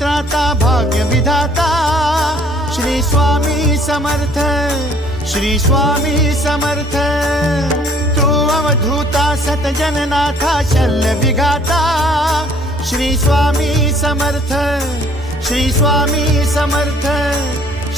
त्राता, भाग्य विधाता श्री स्वामी समर्थ श्री स्वामी अवधूता सत जननाथा शल्य विघाता श्री स्वामी समर्थ श्री स्वामी समर्थ